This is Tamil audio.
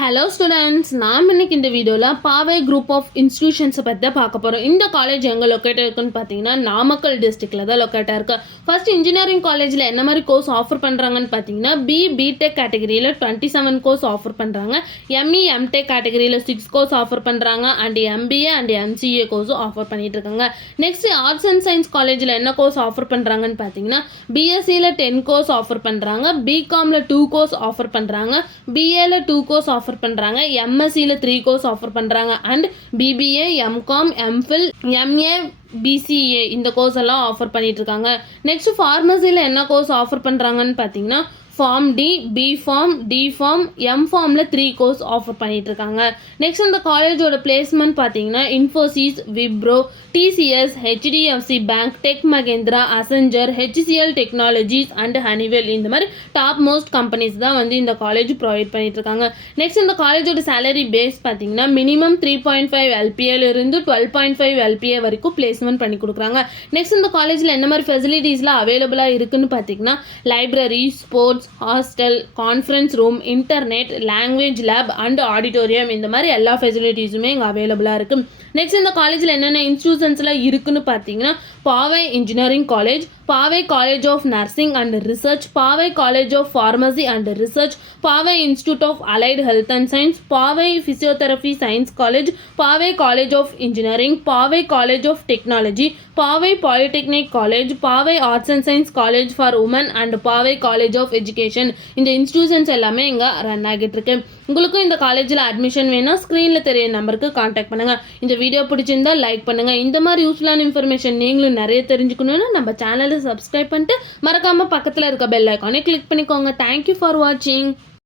ஹலோ ஸ்டூடெண்ட்ஸ், நாம் இன்னைக்கு இந்த வீடியோவில் பாவை குரூப் ஆஃப் இன்ஸ்டியூஷன்ஸை பற்றி தான் பார்க்க போகிறோம். இந்த காலேஜ் எங்கே லொக்கேட் இருக்குன்னு பார்த்தீங்கன்னா நாமக்கல் டிஸ்ட்ரிக்டில் தான் லொக்கேட்டாக இருக்குது. ஃபர்ஸ்ட் இன்ஜினியரிங் காலேஜில் என்ன மாதிரி கோர்ஸ் ஆஃபர் பண்ணுறாங்கன்னு பார்த்தீங்கன்னா பிடெக் கேட்டகரியில் 27 கோர்ஸ் ஆஃபர் பண்ணுறாங்க. எம்இ எம்டெக் கேட்டகரியில் 6 கோர்ஸ் ஆஃபர் பண்ணுறாங்க. அண்ட் எம்பிஏ அண்ட் எம்சிஏ கோர்ஸும் ஆஃபர் பண்ணிட்டு இருக்காங்க. நெக்ஸ்ட் ஆர்ட்ஸ் அண்ட் சயின்ஸ் காலேஜில் என்ன கோர்ஸ் ஆஃபர் பண்ணுறாங்கன்னு பார்த்தீங்கன்னா பிஎஸ்சியில் 10 கோர்ஸ் ஆஃபர் பண்ணுறாங்க. பிகாமில் 2 கோர்ஸ் ஆஃபர் பண்ணுறாங்க. பிஏல 2 கோர்ஸ் ஆஃபர் பண்றாங்க. எம்எஸ்சில 3 கோர்ஸ் ஆஃபர் பண்றாங்க. And BBA, MCom, MPhil, MA, BCA இந்த கோர்ஸ் எல்லாம் ஆஃபர் பண்ணிட்டு இருக்காங்க. நெக்ஸ்ட் ஃபார்மசியில் என்ன கோர்ஸ் ஆஃபர் பண்றாங்கன்னு பார்த்தீங்கன்னா pharm D, B pharm, D pharm, M ஃபார்மில் 3 கோர்ஸ் ஆஃபர் பண்ணிட்டு இருக்காங்க. நெக்ஸ்ட் இந்த காலேஜோட பிளேஸ்மெண்ட் பார்த்தீங்கன்னா Infosys, Wipro, TCS, HDFC bank, tech Mahindra, Accenture, HCL technologies and Honeywell இந்த மாதிரி டாப் மோஸ்ட் கம்பெனிஸ் தான் வந்து இந்த காலேஜ் ப்ரொவைட் பண்ணிட்டு இருக்காங்க. நெக்ஸ்ட் இந்த காலேஜோட சேலரி பேஸ் பார்த்தீங்கன்னா மினிமம் 3.5 LPA இருந்து 12.5 LPA வரைக்கும் பிளேஸ்மெண்ட் பண்ணி கொடுக்குறாங்க. நெக்ஸ்ட் இந்த காலேஜில் என்ன மாதிரி ஃபெசிலிட்டிஸ்லாம் அவைலபிளாக இருக்குன்னு பார்த்தீங்கன்னா library, sports, hostel, conference room, internet, language lab and auditorium இந்த மாதிரி எல்லா ஃபெசிலிட்டிஸுமே இங்கே அவைலபிளாக இருக்குது. நெக்ஸ்ட் இந்த காலேஜில் என்னென்ன இன்ஸ்டியூஷன்ஸ்லாம் இருக்குன்னு பார்த்தீங்கன்னா Paavai engineering college, Paavai college of nursing and research, Paavai college of pharmacy and research, Paavai institute of allied health and science, Paavai physiotherapy science college, Paavai college of engineering, Paavai college of technology, Paavai polytechnic college, Paavai arts and science college for women and Paavai college of education இந்த இன்ஸ்டியூஷன்ஸ் எல்லாமே இங்கே ரன் ஆகிட்டு இருக்கு. உங்களுக்கும் இந்த காலேஜில் அட்மிஷன் வேணால் ஸ்க்ரீனில் தெரிய நம்பருக்கு காண்டாக்ட் பண்ணுங்கள். இந்த வீடியோ பிடிச்சிருந்தா லைக் பண்ணுங்கள். இந்த மாதிரி யூஸ்ஃபுல்லான இன்ஃபர்மேஷன் நீங்களும் நிறைய தெரிஞ்சுக்கணுன்னா நம்ம சேனலை சப்ஸ்கிரைப் பண்ணிட்டு மறக்காமல் பக்கத்தில் இருக்க பெல் ஐக்கானே கிளிக் பண்ணிக்கோங்க. தேங்க்யூ ஃபார் வாட்சிங்.